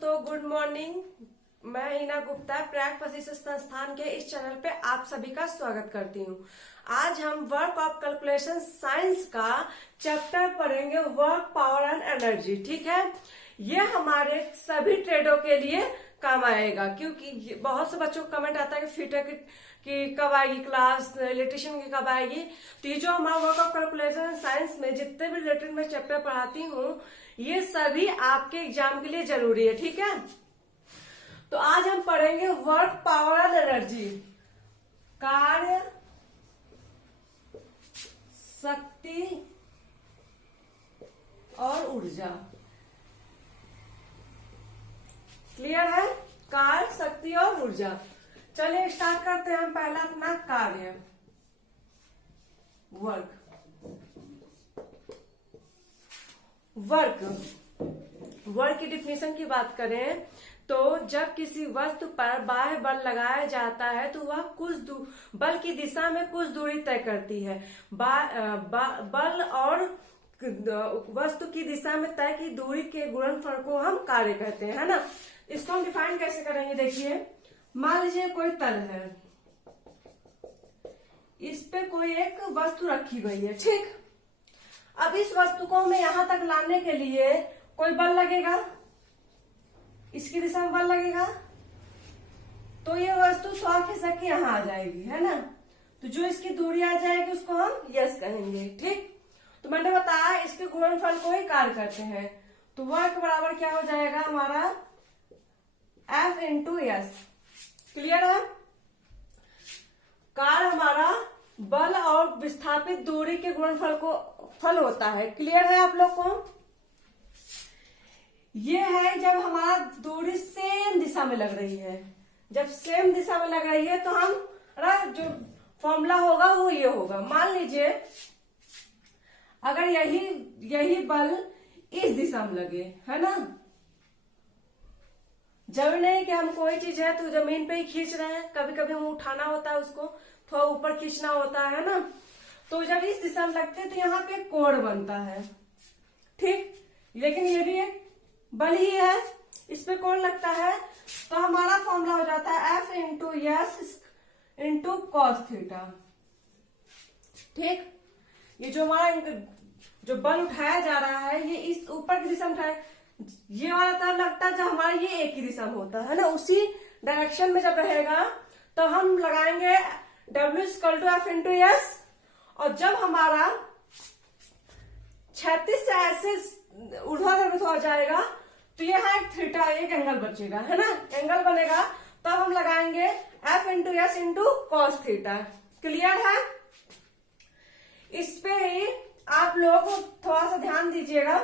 दोस्तों, good morning. मैं हिना गुप्ता प्रयाग प्रशिक्षण संस्थान के इस चैनल पे आप सभी का स्वागत करती हूँ। आज हम वर्क ऑफ कैलकुलेशन साइंस का चैप्टर पढ़ेंगे, वर्क पावर एंड एनर्जी। ठीक है, ये हमारे सभी ट्रेडों के लिए काम आएगा, क्योंकि बहुत से बच्चों को कमेंट आता है कि फिटर की कब आएगी क्लास, इलेक्ट्रिशियन की कब आएगी। तो ये जो हमारा वर्क ऑफ कैलकुलेशन साइंस में जितने भी रिलेटेड मैं चैप्टर पढ़ाती हूँ, ये सभी आपके एग्जाम के लिए जरूरी है। ठीक है, तो आज हम पढ़ेंगे वर्क पावर एंड एनर्जी, कार्य, शक्ति और ऊर्जा। क्लियर है? कार्य, शक्ति और ऊर्जा। चलिए स्टार्ट करते हैं हम। पहला अपना कार्य, वर्क। वर्क की डिफिनेशन की बात करें तो जब किसी वस्तु पर बाह्य बल लगाया जाता है तो वह कुछ बल की दिशा में कुछ दूरी तय करती है। बल और वस्तु की दिशा में तय की दूरी के गुणनफल को हम कार्य कहते हैं, है ना। इसको हम डिफाइन कैसे करेंगे? देखिए, मान लीजिए कोई तल है, इस पे कोई एक वस्तु रखी गई है। ठीक, अब इस वस्तु को हमें यहां तक लाने के लिए कोई बल लगेगा, इसकी दिशा में बल लगेगा, तो ये वस्तु 100 खिसक के यहां आ जाएगी, है ना। तो जो इसकी दूरी आ जाएगी उसको हम यस कहेंगे। ठीक, तो मैंने बताया इसके गुणनफल को ही कार्य करते हैं। तो वर्क बराबर क्या हो जाएगा हमारा? F into S. क्लियर है? कार्य हमारा बल और विस्थापित दूरी के गुणनफल को फल होता है। क्लियर है आप लोग को? ये है जब हमारा दूरी सेम दिशा में लग रही है। जब सेम दिशा में लग रही है तो हम जो फॉर्मूला होगा वो ये होगा। मान लीजिए अगर यही बल इस दिशा में लगे, है ना। जब नहीं कि हम कोई चीज है तो जमीन पे ही खींच रहे हैं, कभी कभी हम उठाना होता है, उसको थोड़ा ऊपर खींचना होता है ना। तो जब इस दिशा में लगते हैं तो यहाँ पे कोण बनता है। ठीक, लेकिन ये भी एक बल ही है, इस पे कोण लगता है, तो हमारा फॉर्मूला हो जाता है F into S into cos theta. ठीक, ये जो हमारा जो बल उठाया जा रहा है ये इस ऊपर की दिशा में उठाया, ये वाला तब लगता है जब हमारा ये एक ही दिशा में होता है ना, उसी डायरेक्शन में जब रहेगा तो हम लगाएंगे W equal to F into S. और जब हमारा क्षैतिज से ऐसे ऊर्ध्वाधर हो जाएगा तो यहाँ एक थीटा, एक एंगल बचेगा, है ना, एंगल बनेगा, तब हम लगाएंगे F into S into cos theta. Clear है? इस पे ही आप लोग थोड़ा सा ध्यान दीजिएगा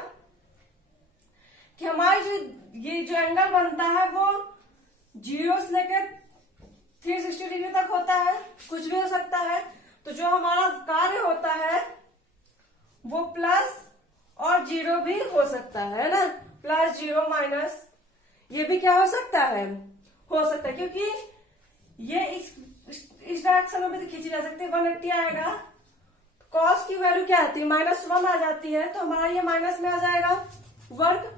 कि हमारी ये जो एंगल बनता है वो 0 से लेकर 360 डिग्री तक होता है, कुछ भी हो सकता है। तो जो हमारा कार्य होता है वो प्लस और 0 भी हो सकता है ना, प्लस 0 माइनस, ये भी क्या हो सकता है? हो सकता है, क्योंकि ये इस डायरेक्शन में भी तो खींची जा सकती है। 180 आएगा, कॉस की वैल्यू क्या आती है? -1 आ जाती है, तो हमारा ये माइनस में आ जाएगा वर्क।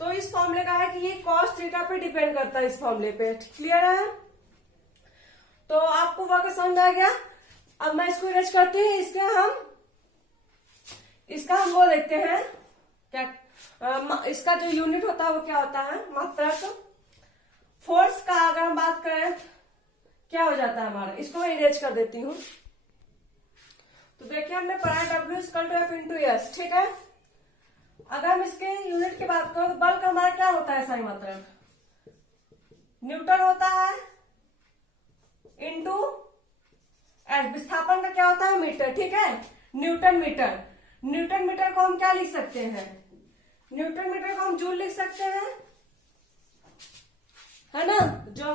तो इस फॉर्मूले का है कि ये कॉस थीटा पे डिपेंड करता है, इस फॉर्मूले पे। क्लियर है? तो आपको वर्क समझ आ गया। अब मैं इसको इरेज करती हूँ। इसका हम वो देखते हैं क्या, इसका जो यूनिट होता है वो क्या होता है? मात्रक। फोर्स का अगर हम बात करें क्या हो जाता है हमारा, इसको मैं इरेज कर देती हूँ। तो देखिए हमने पढ़ा W equal to F into S. ठीक है, अगर हम इसके यूनिट की बात करें तो बल का हमारा क्या होता है? सही मात्रक न्यूटन होता है इंटू एस। विस्थापन का क्या होता है? मीटर। ठीक है, न्यूटन मीटर। न्यूटन मीटर को हम क्या लिख सकते हैं? न्यूटन मीटर को हम जूल लिख सकते हैं, है ना। जो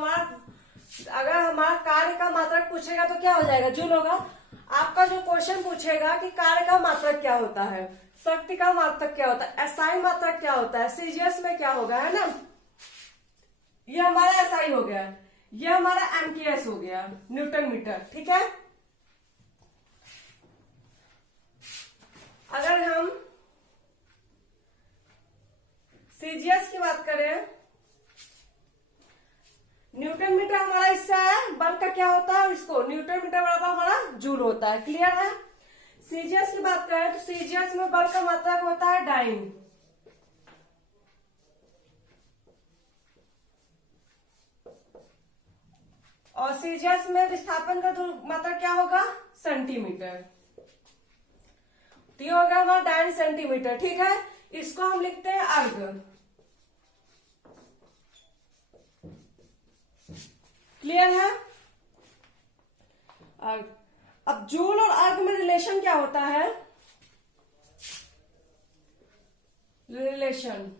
अगर हमारा कार्य का मात्रक पूछेगा तो क्या हो जाएगा? जूल होगा। आपका जो क्वेश्चन पूछेगा कि कार्य का मात्रक क्या होता है, शक्ति का मात्रक क्या होता है, एसआई मात्रक क्या होता है, सीजीएस में क्या होगा, है ना। ये हमारा एसआई हो गया, ये हमारा एमकेएस हो गया, न्यूटन मीटर। ठीक है, अगर हम सीजीएस की बात करें न्यूटन मीटर हमारा इससे है, बल्ब का क्या होता है, इसको न्यूटन मीटर बराबर हमारा जूल होता है। क्लियर है। सीजीएस की बात करें तो सीजीएस में बल्ब का मात्रक होता है डाइन, और सीजीएस में विस्थापन का मात्रक क्या होगा, सेंटीमीटर। तो ये होगा हमारा डाइन सेंटीमीटर। ठीक है, इसको हम लिखते हैं अर्ग। क्लियर है। अर्ग। अब जूल और अर्ग में रिलेशन क्या होता है, रिलेशन।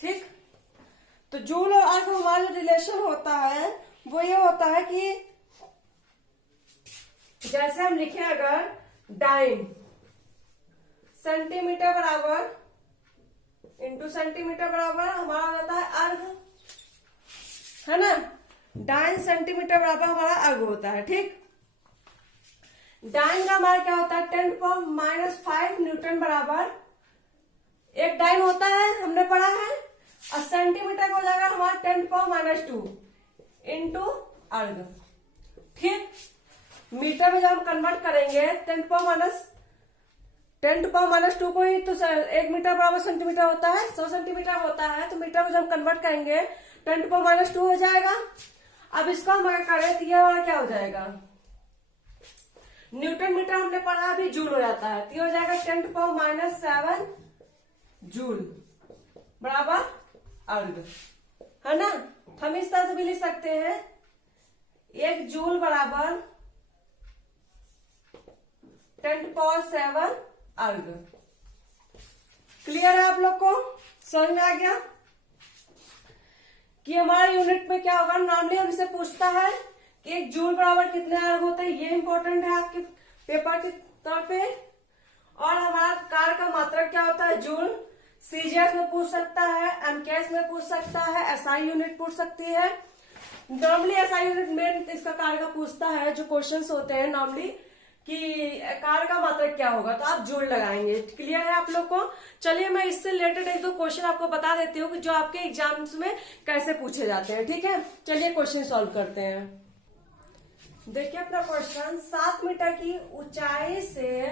ठीक, तो जूल और अर्ग में हमारा जो रिलेशन होता है वो ये होता है कि जैसे हम लिखे अगर डाइन सेंटीमीटर बराबर इंटू सेंटीमीटर बराबर हमारा हो जाता है अर्ग, है ना। डाइन सेंटीमीटर बराबर हमारा अर्ग होता है। ठीक, डाइन का हमारा क्या होता है, 10⁻⁵ न्यूटन बराबर एक डाइन होता है, हमने पढ़ा है। और सेंटीमीटर हो जाएगा हमारा 10⁻² इंटू अर्ग। ठीक, मीटर में जब हम कन्वर्ट करेंगे 10⁻² को ही तो 1 मीटर बराबर सेंटीमीटर होता है, 100 सेंटीमीटर होता है, तो मीटर में जब हम कन्वर्ट करेंगे 10⁻² हो जाएगा। अब इसको हम अगर करें तो ये हमारा क्या हो जाएगा, न्यूटन मीटर हमने पढ़ा अभी जूल हो जाता है, तो ये हो जाएगा 10⁻⁷ जूल बराबर अर्ग, है ना। हम इस तरह से भी लिख सकते हैं 1 जूल बराबर 10⁻⁷ अर्ग। क्लियर है आप लोग को, समझ में आ गया कि हमारे यूनिट में क्या होगा। नॉर्मली हमसे पूछता है कि 1 जूल बराबर कितने अर्ग होते हैं, ये इंपॉर्टेंट है आपके पेपर के तौर पे। और हमारा कार का मात्रक क्या होता है, जूल। सीजीएस में पूछ सकता है, एमकेएस में पूछ सकता है, एसआई यूनिट पूछ सकती है। नॉर्मली एसआई यूनिट में इसका कार का पूछता है, जो क्वेश्चंस होते हैं नॉर्मली कि कार का मात्रक क्या होगा, तो आप जूल लगाएंगे। क्लियर है आप लोग को। चलिए मैं इससे रिलेटेड 1-2 क्वेश्चन आपको बता देती हूँ कि जो आपके एग्जाम्स में कैसे पूछे जाते हैं। ठीक है, चलिए क्वेश्चन सॉल्व करते हैं। देखिए अपना क्वेश्चन, 7 मीटर की ऊंचाई से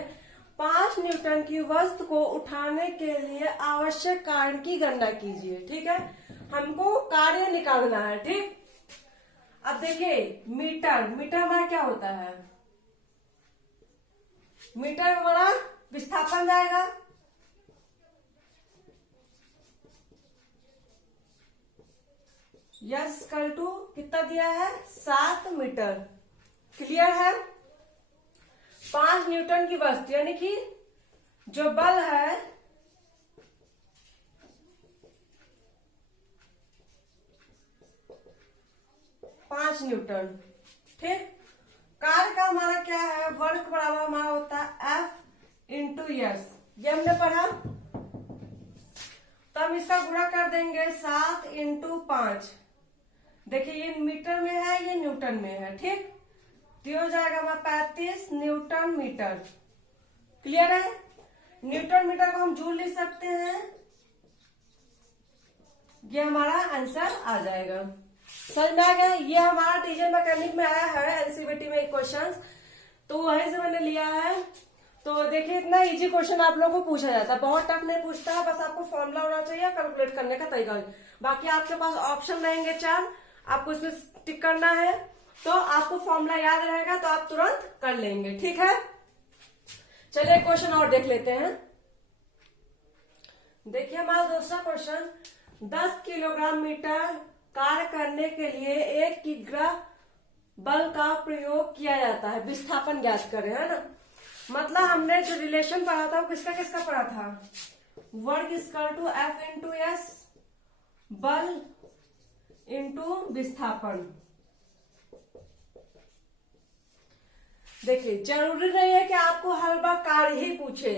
5 न्यूटन की वस्तु को उठाने के लिए आवश्यक कार्य की गणना कीजिए। ठीक है, हमको कार्य निकालना है। ठीक, अब देखिए मीटर हमारा क्या होता है, मीटर हमारा विस्थापन जाएगा, यस इक्वल टू कितना दिया है, 7 मीटर। क्लियर है। 5 न्यूटन की वस्तु यानी कि जो बल है पांच न्यूटन। ठीक, कार्य का हमारा क्या है, वर्क बराबर हमारा होता है F इंटू एस, ये हमने पढ़ा। तो हम इसका गुणा कर देंगे 7 इंटू 5। देखिए ये मीटर में है, ये न्यूटन में है। ठीक, तो हो जाएगा हमारा 35 न्यूटन मीटर। क्लियर है। न्यूटन मीटर को हम जूल लिख सकते हैं, ये हमारा आंसर आ जाएगा। समझ में आ गया। ये हमारा डीजल मैकेनिक में आया है एनसीईआरटी में एक क्वेश्चन, तो वहीं से मैंने लिया है। तो देखिए इतना इजी क्वेश्चन आप लोगों को पूछा जाता है, बहुत टफ नहीं पूछता है, बस आपको फॉर्मूला होना चाहिए, कैलकुलेट करने का तरीका। बाकी आपके पास ऑप्शन रहेंगे 4, आपको इसमें टिक करना है, तो आपको फॉर्मूला याद रहेगा तो आप तुरंत कर लेंगे। ठीक है, चलिए क्वेश्चन और देख लेते हैं। देखिए हमारा दूसरा क्वेश्चन, 10 किलोग्राम मीटर कार्य करने के लिए 1 किग्रा बल का प्रयोग किया जाता है, विस्थापन ज्ञात करें, है ना। मतलब हमने जो रिलेशन पढ़ा था वो किसका किसका पढ़ा था, work equal to F into S, बल इंटू विस्थापन। देखिए जरूरी नहीं है कि आपको हर बार कार्य ही पूछे,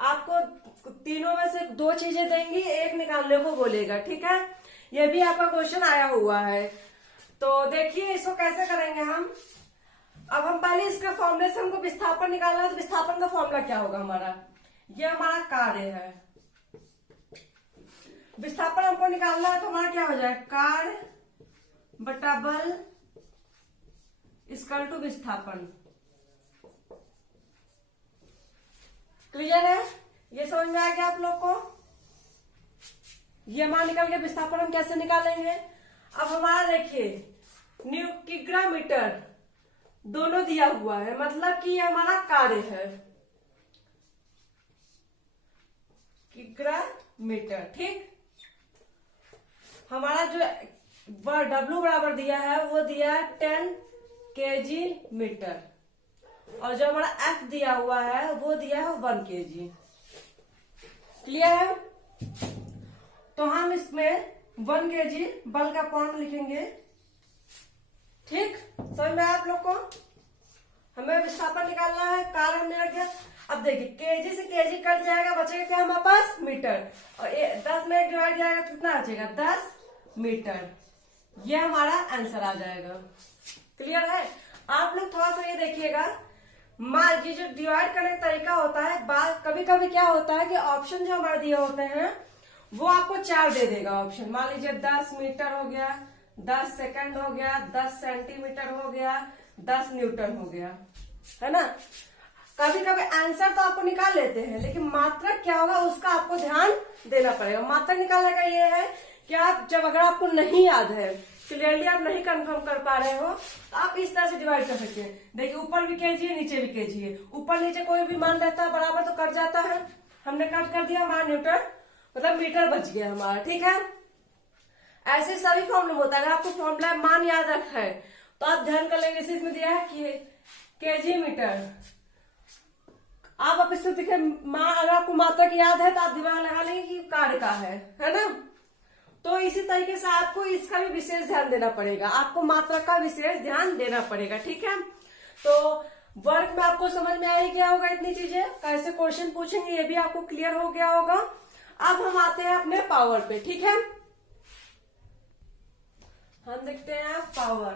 आपको तीनों में से 2 चीजें देंगी, एक निकालने को बोलेगा। ठीक है, ये भी आपका क्वेश्चन आया हुआ है। तो देखिए इसको कैसे करेंगे हम। अब हम पहले इसके फॉर्मूले से हमको विस्थापन निकालना है, तो विस्थापन का फॉर्मूला क्या होगा हमारा, ये हमारा कार्य है। विस्थापन हमको निकालना है तो हमारा क्या हो जाए, कार्य बटा बल इक्वल टू विस्थापन। क्लियर है? ये समझ में आ गया आप लोग को? ये मान निकल के विस्थापन हम कैसे निकालेंगे? अब हमारा देखिए किग्रा मीटर दोनों दिया हुआ है, मतलब कि ये हमारा कार्य है किग्रा मीटर। ठीक, हमारा जो W बराबर दिया है वो दिया है 10 kg मीटर, और जो हमारा F दिया हुआ है वो दिया है 1 kg। क्लियर है? तो हम इसमें 1 kg बल का पॉइंट लिखेंगे। ठीक, समझ में आप लोग को? हमें विस्थापन निकालना है, कार्य हमने रख दिया। अब देखिए केजी से केजी कट जाएगा, बचेगा क्या हमारे पास? मीटर, और 10 में डिवाइड जाएगा तो कितना बचेगा? 10 मीटर। ये हमारा आंसर आ जाएगा। क्लियर है? आप लोग थोड़ा सा ये देखिएगा, ये जो डिवाइड करने का तरीका होता है, कभी कभी क्या होता है कि ऑप्शन जो हमारे दिए होते हैं वो आपको 4 दे देगा ऑप्शन। मान लीजिए 10 मीटर हो गया, 10 सेकंड हो गया, 10 सेंटीमीटर हो गया, 10 न्यूटन हो गया, है ना? कभी कभी आंसर तो आपको निकाल लेते हैं, लेकिन मात्रक क्या होगा उसका आपको ध्यान देना पड़ेगा। मात्रक निकालने का ये है कि आप जब अगर आपको नहीं याद है, क्लियरली आप नहीं कंफर्म कर पा रहे हो, तो आप इस तरह से डिवाइड कर सकते हैं। देखिए ऊपर भी केजी है, नीचे भी केजी है। ऊपर नीचे कोई भी मान रहता है बराबर तो कट जाता है, हमने कट कर दिया, हमारा न्यूटन मतलब मीटर बच गया हमारा। ठीक है, ऐसे सभी प्रॉब्लम होता है। अगर आपको फॉर्मूला मान याद रखा है तो आप ध्यान कर लेंगे, इसमें दिया है कि केजी मीटर। आप अब इससे देखिए अगर आपको मात्रक याद है तो आप दिमाग लगा लेंगे कि कार्य का है ना? तो इसी तरीके से आपको इसका भी विशेष ध्यान देना पड़ेगा, आपको मात्रक का विशेष ध्यान देना पड़ेगा। ठीक है, तो वर्ग में आपको समझ में आ गया होगा इतनी चीजें, कैसे क्वेश्चन पूछेंगे ये भी आपको क्लियर हो गया होगा। अब हम आते हैं अपने पावर पे। ठीक है, हम देखते हैं पावर,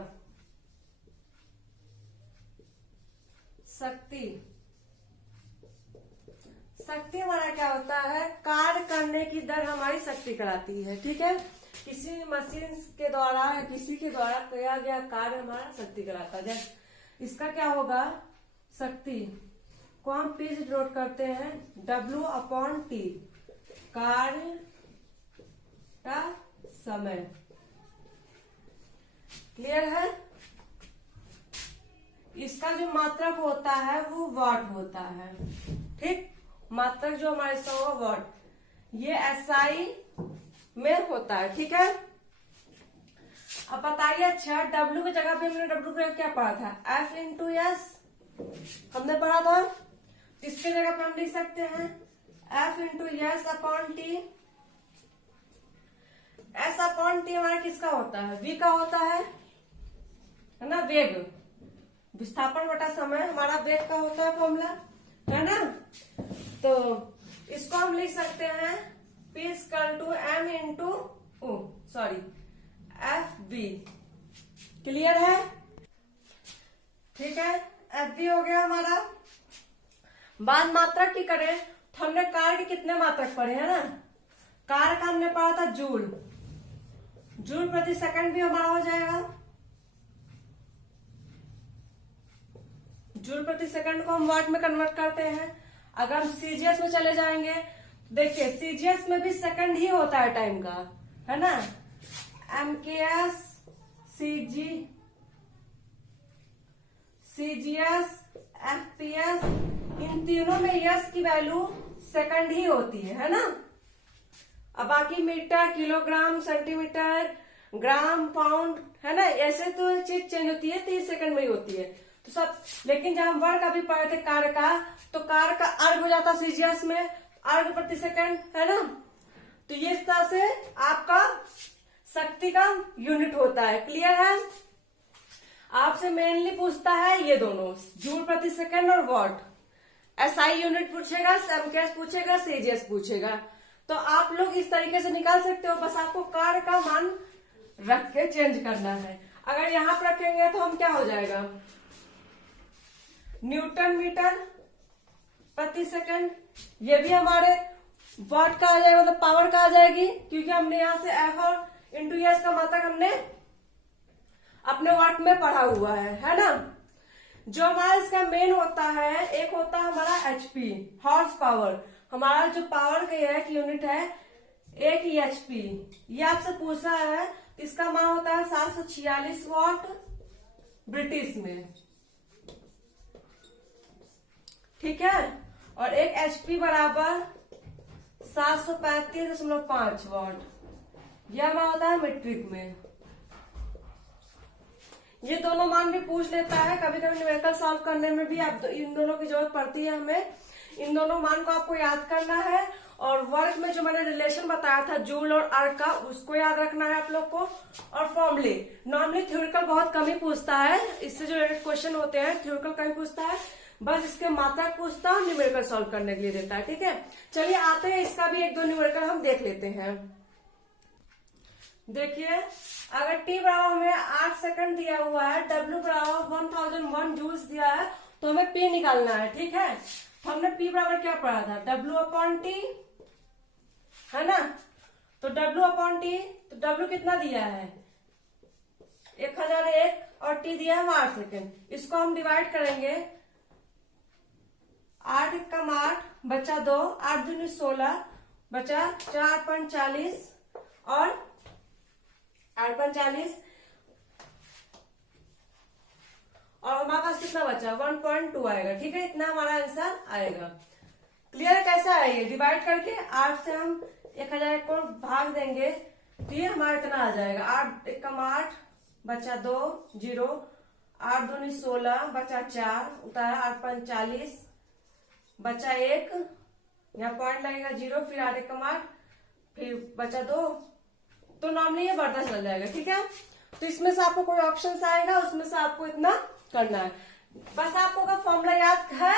शक्ति। शक्ति हमारा क्या होता है? कार्य करने की दर हमारी शक्ति कराती है। ठीक है, किसी मशीन के द्वारा या किसी के द्वारा किया गया कार्य हमारा शक्ति कराता है। इसका क्या होगा? शक्ति को हम P से डिनोट करते हैं W/T, कार्य का समय। क्लियर है? इसका जो मात्रक होता है वो वाट होता है। ठीक, मात्रक जो हमारे 100 वाट, ये SI में होता है। ठीक है, अब बताइए, अच्छा W की जगह पे हमने W को क्या पढ़ा था? F इंटू एस हमने पढ़ा था, इसके जगह पे हम लिख सकते हैं F into S upon T. S upon T हमारा किसका होता है? V का होता है ना? वेग, विस्थापन बटा समय हमारा वेग का होता है फॉर्मूला, है ना? तो इसको हम लिख सकते हैं P equal to M into FV। Clear है? ठीक है, FV हो गया हमारा। बाद मात्रक की करें तो हमने कार्य के कितने मात्रक पढ़े हैं ना? कार्य का हमने पढ़ा था जूल, जूल प्रति सेकंड भी हमारा हो जाएगा। जूल प्रति सेकंड को हम वाट में कन्वर्ट करते हैं। अगर हम सीजीएस में चले जाएंगे, देखिए सीजीएस में भी सेकंड ही होता है टाइम का, है ना? एमकेएस, सीजीएस, एफपीएस, इन तीनों में यस की वैल्यू सेकंड ही होती है ना? अब बाकी मीटर, किलोग्राम, सेंटीमीटर, ग्राम, पाउंड, है ना, ऐसे तो चीज चेंज होती है 30 सेकंड में ही होती है तो सब। लेकिन जब हम वर्ग अभी पढ़े थे कार्य का, तो कार्य का अर्घ हो जाता सीजीएस में, अर्घ प्रति सेकंड, है ना? तो ये इस तरह से आपका शक्ति का यूनिट होता है। क्लियर है? आपसे मेनली पूछता है ये दोनों, जूल प्रति सेकंड और वॉट। एसआई यूनिट पूछेगा, एमकेएस पूछेगा, सीजीएस पूछेगा। तो आप लोग इस तरीके से निकाल सकते हो, बस आपको कार्य का मान रख के चेंज करना है। अगर यहां पर रखेंगे तो हम क्या हो जाएगा? न्यूटन मीटर प्रति सेकंड, ये भी हमारे वाट का आ जाएगा, मतलब पावर का आ जाएगी, क्योंकि हमने यहां से एफ और इंटू एस का मात्रक हमने अपने वर्क में पढ़ा हुआ है ना। जो हमारा इसका मेन होता है, एक होता है हमारा एचपी, हॉर्स पावर। हमारा जो पावर का एक यूनिट है, एक ही एचपी। ये आपसे पूछा है, इसका मान होता है 746 वॉट ब्रिटिश में, ठीक है। और एक एचपी बराबर 735.5 वॉट, यह मान होता है मीट्रिक में। ये दोनों मान भी पूछ लेता है, कभी कभी न्यूमेरिकल सॉल्व करने में भी आप इन दोनों की जरूरत पड़ती है हमें। इन दोनों मान को आपको याद करना है, और वर्क में जो मैंने रिलेशन बताया था जूल और अर्क का, उसको याद रखना है आप लोग को। और फॉर्मूले नॉर्मली थ्योरिटिकल बहुत कम ही पूछता है, इससे जो क्वेश्चन होते हैं थ्योरिटिकल कम पूछता है, बस इसके मात्रा पूछता है, न्यूमेरिकल सॉल्व करने के लिए देता है, ठीक है। चलिए आते हैं, इसका भी एक दो न्यूमेरिकल हम देख लेते हैं। देखिए, अगर टी बराबर हमें 8 सेकंड दिया हुआ है, डब्ल्यू बराबर 1001 जूल्स दिया है, तो हमें पी निकालना है, ठीक है। तो हमने पी बराबर क्या पढ़ा था, डब्ल्यू अपॉन टी, है ना। तो डब्ल्यू अपॉन टी, तो डब्ल्यू कितना दिया है 1001, और टी दिया है 8 सेकंड। इसको हम डिवाइड करेंगे, 8 कम 8 बचा 2, 8 दूनी 16 बचा 4.40 और 8.40, और हमारे पास कितना बचा 1.2 आएगा, ठीक है। इतना हमारा आंसर आएगा। क्लियर कैसा है ये, डिवाइड करके 8 से हम 1000 को भाग देंगे, तो ये हमारा इतना आ जाएगा। 8 कम 8 बचा 2 0, 8 दूनी 16 बचा 4, उतारा 8.40 बचा 1, यहाँ पॉइंट लगेगा 0, फिर 8 कम 8 फिर बचा 2, तो नॉर्मली ये बढ़ता चल जाएगा, ठीक है। तो इसमें से आपको कोई ऑप्शन आएगा, उसमें से आपको इतना करना है। बस आपको अगर फॉर्मूला याद है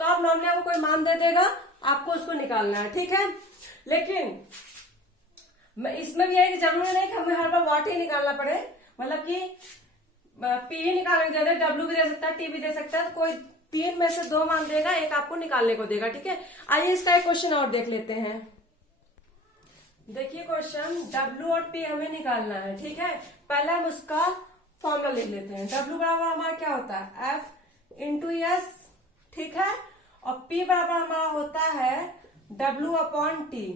तो आप नॉर्मली आपको कोई मान दे देगा, आपको उसको निकालना है, ठीक है। लेकिन इसमें भी है कि जरूरी नहीं कि हमें हर बार वॉट ही निकालना पड़े, मतलब कि पी ही निकालने दे, डब्ल्यू भी दे सकता है, टी भी दे सकता है, तो कोई 3 में से 2 मान देगा, एक आपको निकालने को देगा, ठीक है। आइए इसका एक क्वेश्चन और देख लेते हैं। देखिए क्वेश्चन, W और P हमें निकालना है, ठीक है। पहले हम उसका फॉर्मूला लिख लेते हैं। W बराबर हमारा क्या होता है F इंटू एस, ठीक है। और P बराबर हमारा होता है W अपॉन टी।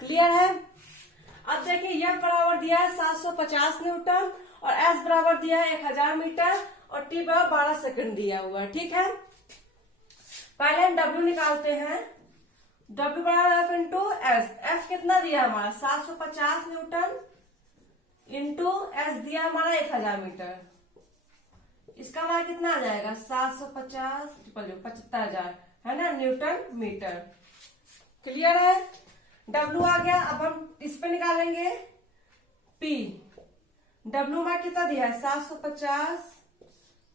क्लियर है। अब देखिए F बराबर दिया है 750 न्यूटन, और S बराबर दिया है 1000 मीटर, और T बराबर 12 सेकंड दिया हुआ है, ठीक है। पहले हम W निकालते हैं। W बराबर F इंटू एस। F कितना दिया हमारा 750 न्यूटन, इंटू एस दिया हमारा 1000 मीटर। इसका हमारा कितना आ जाएगा 750 75,000, है ना, न्यूटन मीटर। क्लियर है। W आ गया। अब हम इस पे निकालेंगे P। W हमारा कितना दिया है 750,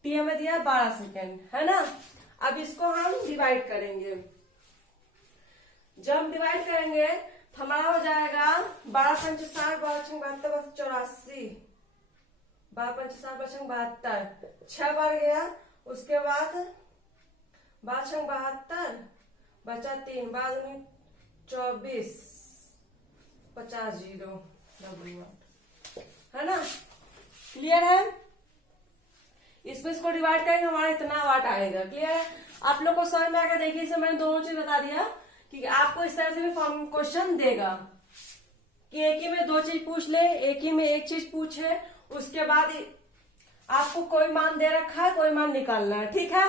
T हमें दिया है 12 सेकेंड, है ना। अब इसको हम डिवाइड करेंगे। जब हम डिवाइड करेंगे तो हमारा हो जाएगा 12 पंच 60, 12 72, 84, 12 पंच 60, 72, 6 बार गया। उसके बाद 12 72 बचा 3, 12 24, 50 0, है ना। क्लियर है। इसमें इसको डिवाइड करेंगे, हमारा इतना वाट आएगा। क्लियर है। आप लोग को समझ में आ गया। देखिए इसे मैंने दोनों चीज बता दिया कि आपको इस तरह से भी फॉर्म क्वेश्चन देगा कि एक ही में 2 चीज पूछ ले, एक ही में एक चीज पूछे, उसके बाद आपको कोई मान दे रखा है, कोई मान निकालना है, ठीक है।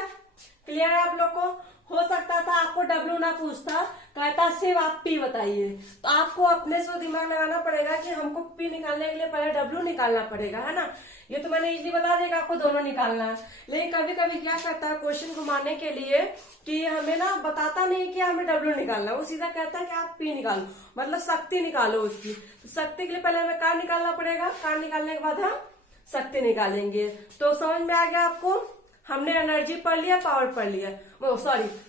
क्लियर है आप लोग को। हो सकता था आपको W ना पूछता, कहता सिर्फ आप P बताइए, तो आपको अपने से दिमाग लगाना पड़ेगा कि हमको P निकालने के लिए पहले W निकालना पड़ेगा, है ना। ये तो मैंने इजीली बता दिया कि आपको दोनों निकालना है। लेकिन कभी कभी क्या करता है क्वेश्चन घुमाने के लिए कि हमें ना बताता नहीं कि हमें W निकालना, वो सीधा कहता है कि आप P निकालो, मतलब शक्ति निकालो उसकी। तो शक्ति के लिए पहले हमें कार निकालना पड़ेगा, कार निकालने के बाद हम शक्ति निकालेंगे। तो समझ में आ गया आपको। हमने एनर्जी पढ़ लिया, पावर पढ़ लिया,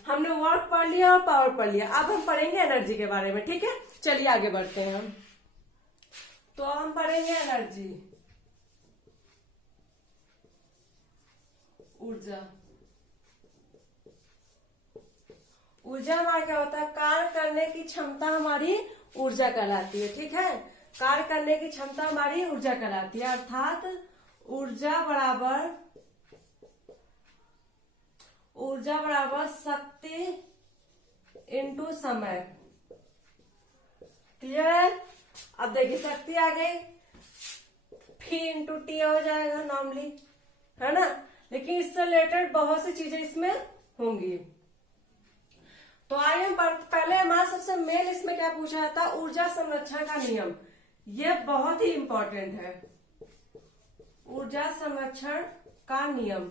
हमने वर्क पढ़ लिया और पावर पढ़ लिया। अब हम पढ़ेंगे एनर्जी के बारे में, ठीक है। चलिए आगे बढ़ते हैं हम। तो हम पढ़ेंगे एनर्जी, ऊर्जा। ऊर्जा हमारा क्या होता है, कार्य करने की क्षमता हमारी ऊर्जा कहलाती है, ठीक है। कार्य करने की क्षमता हमारी ऊर्जा कहलाती है, अर्थात ऊर्जा बराबर शक्ति इंटू समय। क्लियर है? अब देखिए शक्ति आ गई, फी इंटू टी हो जाएगा नॉर्मली, है ना। लेकिन इससे रिलेटेड बहुत सी चीजें इसमें होंगी। तो आइए हम पहले हमारा सबसे मेन इसमें क्या पूछा जाता है, ऊर्जा संरक्षण का नियम। ये बहुत ही इंपॉर्टेंट है, ऊर्जा संरक्षण का नियम।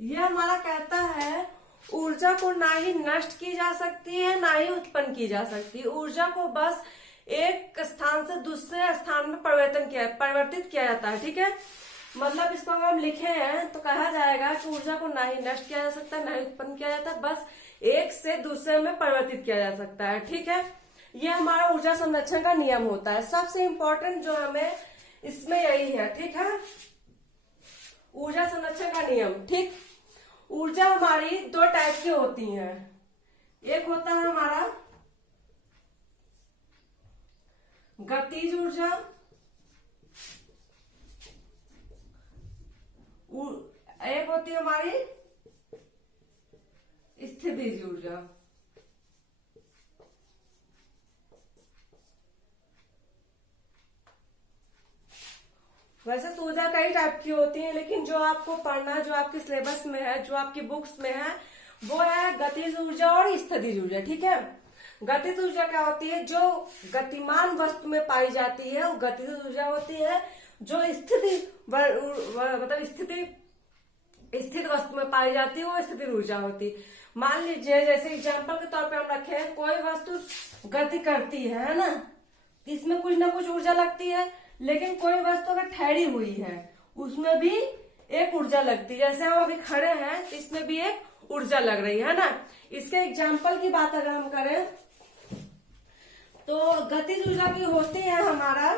यह हमारा कहता है ऊर्जा को ना ही नष्ट की जा सकती है ना ही उत्पन्न की जा सकती है। ऊर्जा को बस एक स्थान से दूसरे स्थान में परिवर्तित किया जाता है। ठीक है, मतलब इसको अगर हम लिखे हैं तो कहा जाएगा कि ऊर्जा को ना ही नष्ट किया जा सकता है ना ही उत्पन्न किया जाता है, बस एक से दूसरे में परिवर्तित किया जा सकता है। ठीक है, ये हमारा ऊर्जा संरक्षण का नियम होता है। सबसे इंपॉर्टेंट जो हमें इसमें यही है। ठीक है, ऊर्जा संरक्षण का नियम। ठीक, ऊर्जा हमारी दो टाइप की होती है। एक होता है हमारा गतिज ऊर्जा, एक होती है हमारी स्थितिज ऊर्जा। वैसे तो ऊर्जा कई टाइप की होती है, लेकिन जो आपको पढ़ना, जो आपके सिलेबस में है, जो आपकी बुक्स में है, वो है गतिज ऊर्जा और स्थितिज ऊर्जा। ठीक है, गतिज ऊर्जा क्या होती है, जो गतिमान वस्तु में पाई जाती है वो गतिज ऊर्जा होती है। जो स्थित वस्तु में पाई जाती है वो स्थितिज ऊर्जा होती है। मान लीजिए जैसे एग्जाम्पल के तौर पे हम रखे, कोई वस्तु गति करती है ना, इसमें कुछ ना कुछ ऊर्जा लगती है। लेकिन कोई वस्तु अगर ठहरी हुई है उसमें भी एक ऊर्जा लगती है। जैसे हम अभी खड़े हैं तो इसमें भी एक ऊर्जा लग रही है ना। इसके एग्जाम्पल की बात अगर हम करें तो गतिज ऊर्जा की होती है हमारा,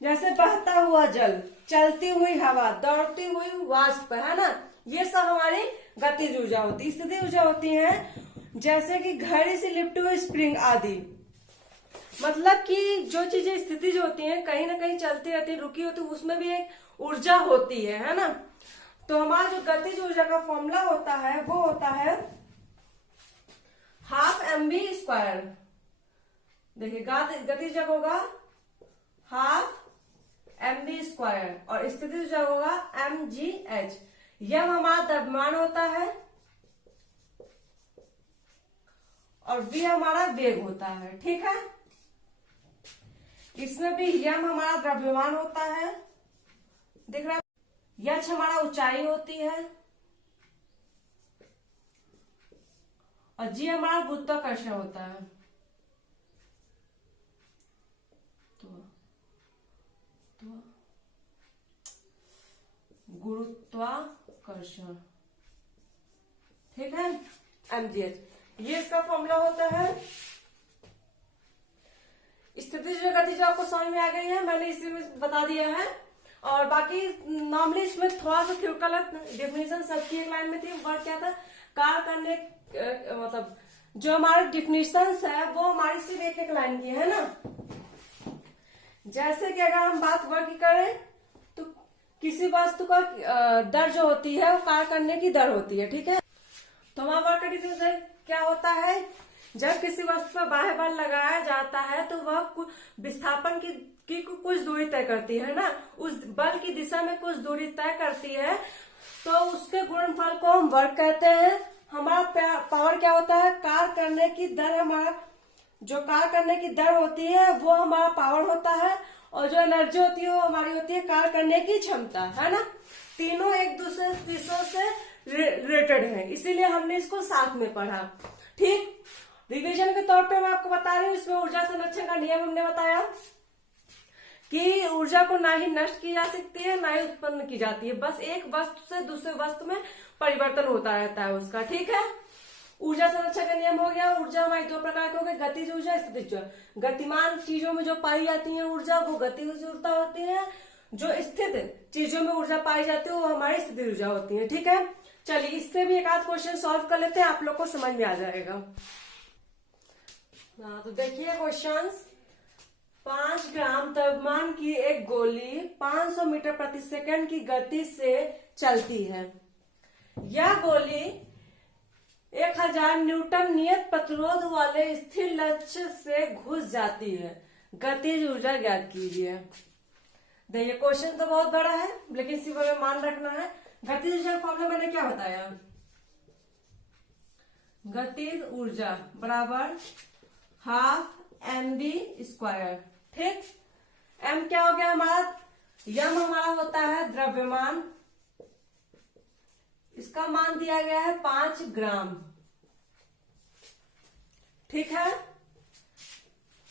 जैसे बहता हुआ जल, चलती हुई हवा, दौड़ती हुई वाष्प, है ना, ये सब हमारी गतिज ऊर्जा होती है। स्थितिज ऊर्जा होती है जैसे कि घड़ी से लिपटी हुई स्प्रिंग आदि। मतलब कि जो चीजें स्थितिज होती हैं, कहीं ना कहीं चलती रहती है, रुकी होती है, उसमें भी एक ऊर्जा होती है ना। तो हमारा जो गतिज ऊर्जा का फॉर्मूला होता है वो होता है हाफ mv²। देखिए गतिज ऊर्जा होगा हाफ mv² और स्थितिज ऊर्जा होगा mgh। यह हमारा द्रव्यमान होता है और v हमारा वेग होता है। ठीक है, इसमें भी यम हमारा द्रव्यमान होता है, दिख रहा है, यच हमारा ऊंचाई होती है और जी हमारा गुरुत्वाकर्षण होता है। गुरुत्वाकर्षण, ठीक है, mgh। ये इसका फॉर्मूला होता है। स्थितिज गतिज आपको समझ में आ गई है, मैंने इसी में बता दिया है। और बाकी नॉर्मली इसमें थोड़ा सा थ्योरिकल डेफिनेशन सबकी एक लाइन में थी। वर्ड क्या था, कार्य करने, मतलब जो हमारे डिफिनेशंस है वो हमारी सिर्फ एक लाइन की है ना। जैसे कि अगर हम बात वर्ग की करें तो किसी वस्तु का दर जो होती है वो कार्य करने की दर होती है। ठीक है, तो हमारा वर्ग का डिफिनेशन क्या होता है, जब किसी वस्तु पर बाह्य बल लगाया जाता है तो वह विस्थापन की कुछ दूरी तय करती है ना, उस बल की दिशा में कुछ दूरी तय करती है, तो उसके गुणनफल को हम वर्ग कहते हैं। हमारा पावर क्या होता है, कार्य करने की दर, हमारा जो कार्य करने की दर होती है वो हमारा पावर होता है, और जो एनर्जी होती है वो हमारी होती है कार्य करने की क्षमता, है ना। तीनों एक दूसरे चीजों से रिलेटेड है, इसीलिए हमने इसको साथ में पढ़ा। ठीक, रिवीजन के तौर पे मैं आपको बता रही हूँ, इसमें ऊर्जा संरक्षण का नियम हमने बताया कि ऊर्जा को ना ही नष्ट की जा सकती है ना ही उत्पन्न की जाती है, बस एक वस्तु से दूसरे वस्तु में परिवर्तन होता रहता है उसका। ठीक है, ऊर्जा संरक्षण का नियम हो गया। ऊर्जा हमारी दो प्रकार की हो गई, गतिज ऊर्जा, स्थितिज ऊर्जा। गतिमान चीजों में जो पाई जाती है ऊर्जा वो गतिज ऊर्जा होती है, जो स्थित चीजों में ऊर्जा पाई जाती है वो हमारी स्थितिज ऊर्जा होती है। ठीक है, चलिए इससे भी एक आध क्वेश्चन सॉल्व कर लेते हैं, आप लोग को समझ में आ जाएगा। तो देखिए क्वेश्चंस, 5 ग्राम द्रव्यमान की एक गोली 500 मीटर प्रति सेकंड की गति से चलती है। यह गोली 1000 न्यूटन नियत प्रतिरोध वाले स्थिर लक्ष्य से घुस जाती है। गतिज ऊर्जा ज्ञात कीजिए। देखिए क्वेश्चन तो बहुत बड़ा है, लेकिन इसी पर मान रखना है। गतिज ऊर्जा फॉर्मूला मैंने क्या बताया, गतिज ऊर्जा बराबर ½ mv²। ठीक, m क्या हो गया हमारा, यम हमारा होता है द्रव्यमान, इसका मान दिया गया है 5 ग्राम। ठीक है,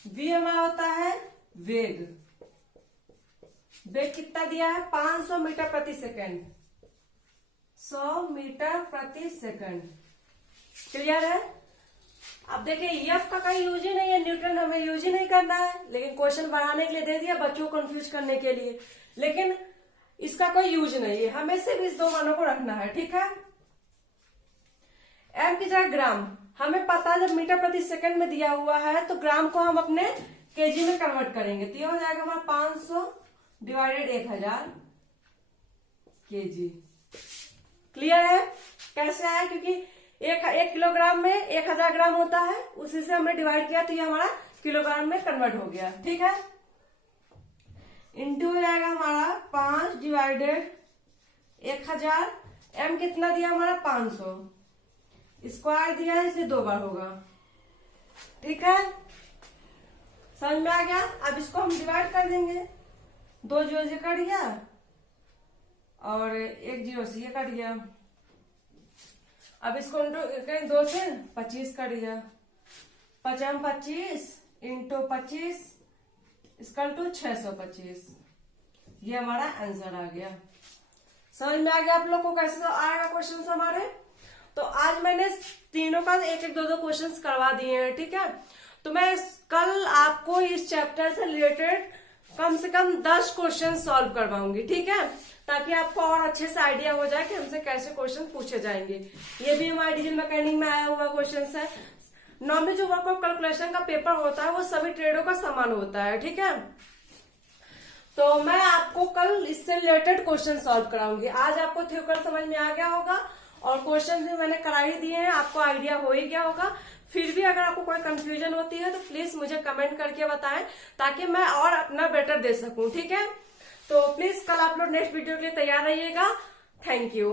v हमारा होता है वेग, वेग कितना दिया है 500 मीटर प्रति सेकंड, 100 मीटर प्रति सेकंड। क्लियर है। अब देखिए एफ का कहीं यूज ही नहीं है, न्यूटन हमें यूज ही नहीं करना है, लेकिन क्वेश्चन बढ़ाने के लिए दे दिया बच्चों को कंफ्यूज करने के लिए, लेकिन इसका कोई यूज नहीं है, हमें सिर्फ इस दो मानों को रखना है। ठीक है, एम की जगह ग्राम, हमें पता है जब मीटर प्रति सेकंड में दिया हुआ है तो ग्राम को हम अपने केजी में कन्वर्ट करेंगे, तो ये हो जाएगा हमारा 500 डिवाइडेड 1000 केजी। क्लियर है कैसे आया, क्योंकि एक किलोग्राम में 1000 ग्राम होता है, उसी से हमने डिवाइड किया तो ये हमारा किलोग्राम में कन्वर्ट हो गया। ठीक है, इंटू हो जाएगा हमारा 5 डिवाइडेड 1000, एम कितना दिया हमारा 500, स्क्वायर दिया है इसलिए 2 बार होगा। ठीक है, समझ में आ गया। अब इसको हम डिवाइड कर देंगे, 2 जीरो से कट गया और 1 जीरो से ये कट गया। अब इसको करें 2 से 25 कट गया, 5 25 इंटू 25 इसकल टू 625। ये हमारा आंसर आ गया। समझ में आ गया आप लोग को कैसे आएगा क्वेश्चन हमारे। तो आज मैंने तीनों का एक एक दो क्वेश्चंस करवा दिए हैं। ठीक है, तो मैं कल आपको इस चैप्टर से रिलेटेड कम से कम 10 क्वेश्चन सॉल्व करवाऊंगी। ठीक है, ताकि आपको और अच्छे से आइडिया हो जाए कि हमसे कैसे क्वेश्चन पूछे जाएंगे। ये भी हमारे डीजल मैकेनिक में आया हुआ क्वेश्चन है। नॉर्मली जो वर्क ऑफ कैलकुलेशन का पेपर होता है वो सभी ट्रेडों का समान होता है। ठीक है, तो मैं आपको कल इससे रिलेटेड क्वेश्चन सॉल्व कराऊंगी। आज आपको थ्योरम समझ में आ गया होगा और क्वेश्चन भी मैंने करा ही दिए हैं, आपको आइडिया हो ही गया होगा। फिर भी अगर आपको कोई कंफ्यूजन होती है तो प्लीज मुझे कमेंट करके बताएं, ताकि मैं और अपना बेटर दे सकूं। ठीक है, तो प्लीज कल आप लोग नेक्स्ट वीडियो के लिए तैयार रहिएगा। Thank you.